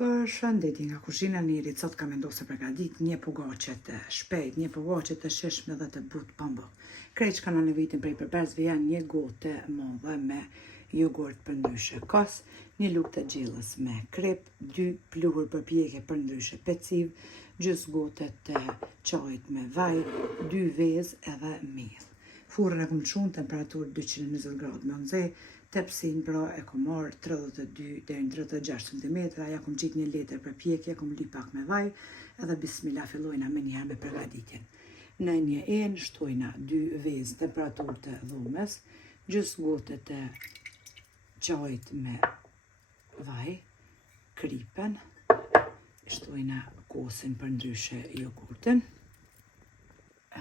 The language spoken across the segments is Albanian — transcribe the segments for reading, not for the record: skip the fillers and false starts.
Përshëndetje nga kuzhina Nirit, sot kam vendosur përgatit një pogaçe të shpejt, një pogaçe të shishme dhe të butë pambull. Krejt që kanë nevitin prej përberzve janë një gotë të madhe me jogurt për ndryshe kos, një lugë të gjellës me krip, 2 pluhur përpjekje për ndryshe peciv, gjys gote të qajit me vaj, 2 vezë edhe miell. Furrën e kom çuar në temperaturë 220 gradë me nxe, tepsin pra e kom marrë 32 deri në 36 cm, ja kom qit 1 letër përpjekje, kom lyp pak me vaj, edhe bismillah fillojna me njëherë me përgatitjen. Në një enë shtojna 2 vezë temperaturë të dhomës, gjys gote të qajit me vaj, kripen, shtojna kosin për ndryshe jogurtin,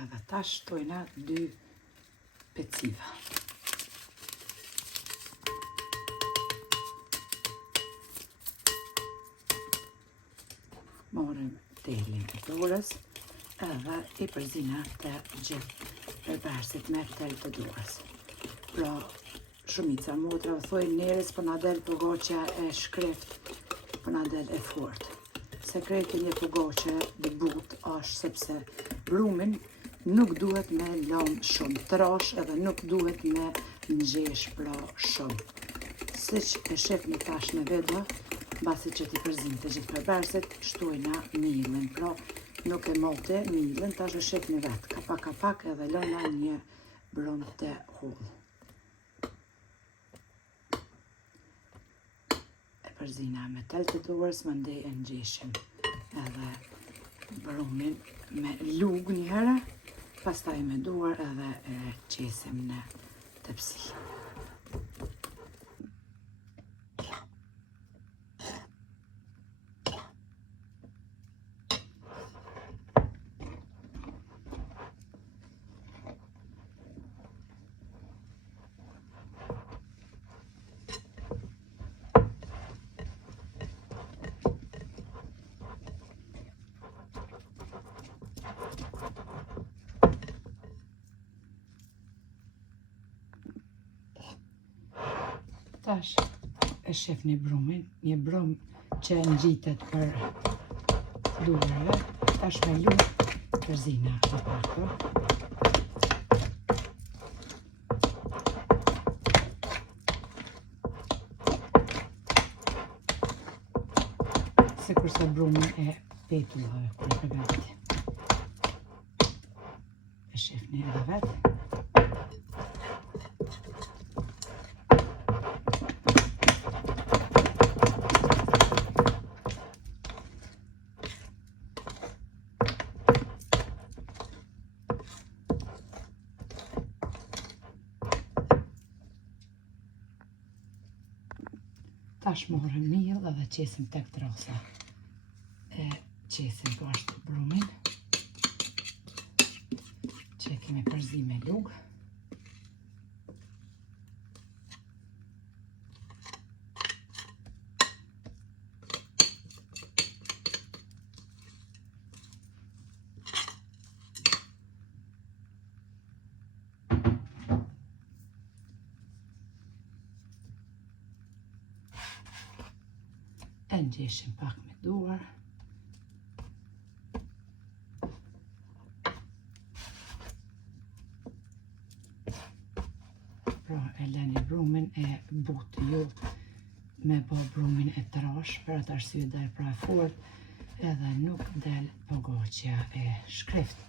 edhe tash shtojna 2 peciva. Morëm telin e dorës edhe i përzina të gjithë përbersit me tel të dorës. Pra, shumica motrave thojnë njerëz po na del pogaçja e shkrift, po na del e fortë. Sekreti një pogaçe të butë është sepse brumin nuk duhet me lanë shumë trash edhe nuk duhet me nxesh pra shumë. Siç e shihni tash në video, basi që t'i përzim të gjithë përbersit, shtojna miellin, pra nuk e molte miellin, tash e shihni vetë, ka pak edhe lëna një brum të hollë. E përzina me tel të dorës, mandej e nxeshim edhe brumin me lugë një herë, pastaj me dorë edhe e qesim në tepsi. Tash e shihni brumin, një brum që ngjitet për durave, tash me lugë përzina e parë. Sikurse brumin e petullave për përgatitje. E shihni edhe vetë. Tash morëm miell edhe qesim tek trasa. E qesim poshtë brumin, që e kemi përzi me lugë. E ngjeshim pak me duar. Pra e leni brumin e butë, jo me bë brumin e trash, për atë arsye del pra e fortë edhe nuk del pogaçja e shkrift.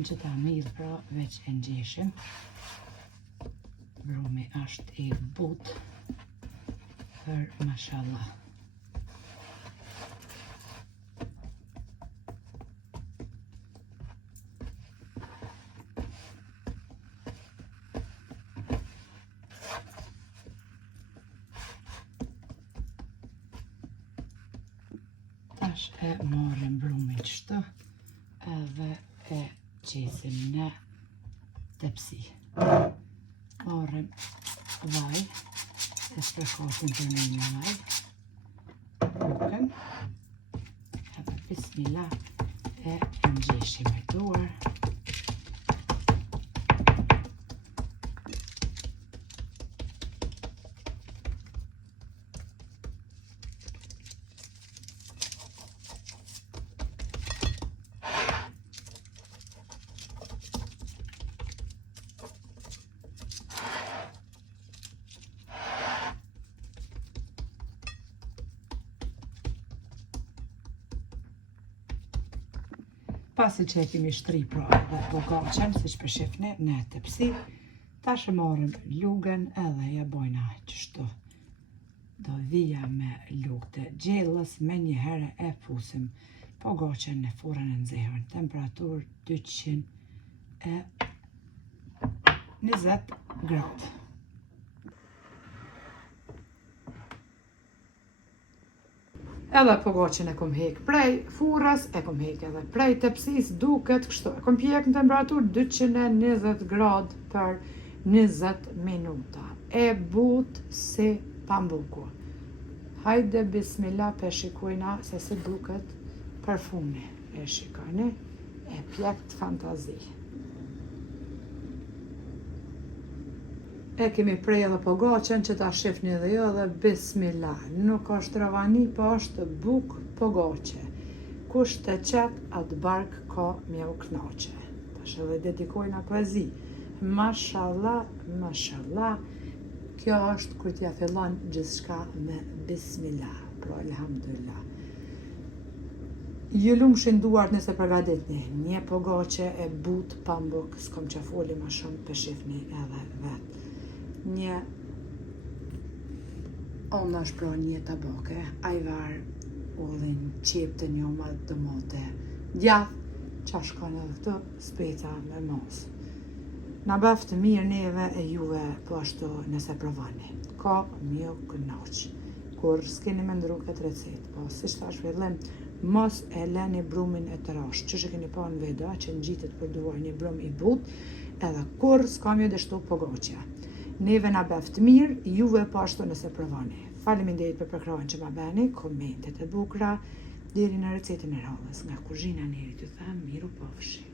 Në që ta miell pra veç e ngjeshim. Brumi është i butë për mashallah. Tash e marrim brumin kështu edhe e qesim në tepsi. Marrim vaj, e sprekasim për një vaj, bukën, bismillah, e ngjeshim me duar. Pasi që e kemi shtri pra dhe pogaçen, si që përshifni në tepsi, tash e marrim lugën edhe ja bojna qështu. Do vija me lugë të gjellës, me një herë e fusim pogaçen në furrën e nxehur, temperaturë 220 gradë. Edhe pogaçen e kom hek prej furrës, e kom hek edhe prej tepsis, duket kështu. E kom pjek në temperaturë 220 gradë për 20 minuta. E but si pambuku. Hajde bismillah pe shikojna se si duket përfuni. E shikoni, e pjekt fantazi. E kemi prej edhe pogaçen që ta shifni dhe jo dhe bismillah. Nuk është ravani, po është buk pogaçe. Kush të qet atë bark ka mjau knaqe. Tash edhe dedikojna poezi. Mashallah, mashallah. Kjo është kur t'ja fillon gjithçka me bismillah. Pra elhamdulillah. Ju lumshin duart nëse përgatitni. Një pogaçe e but pambuk, s'kom që foli ma shumë, peshifni edhe vetë. Një ona është pra një tabake, ajvar, ullin, qep të një madhë domate, djath, qa shkon edhe këtu, speca me mos. Na bëftë mirë neve e juve po ashtu nëse provani. Ka mjo kënaq. Kur s'keni me ndru këtë recet, po si shtash fillim, mos e leni brumin e të rash, që keni pa në video, që në gjitet për duar një brum i but, edhe kur s'ka mjo dështu pogaçja. Neve na bëftë mirë, juve po ashtu nëse provani. Faleminderit për përkrahen që ma beni, komentet e bukra, deri në recetën e radhës nga kuzhina Neri, t'ju them miru pafshi.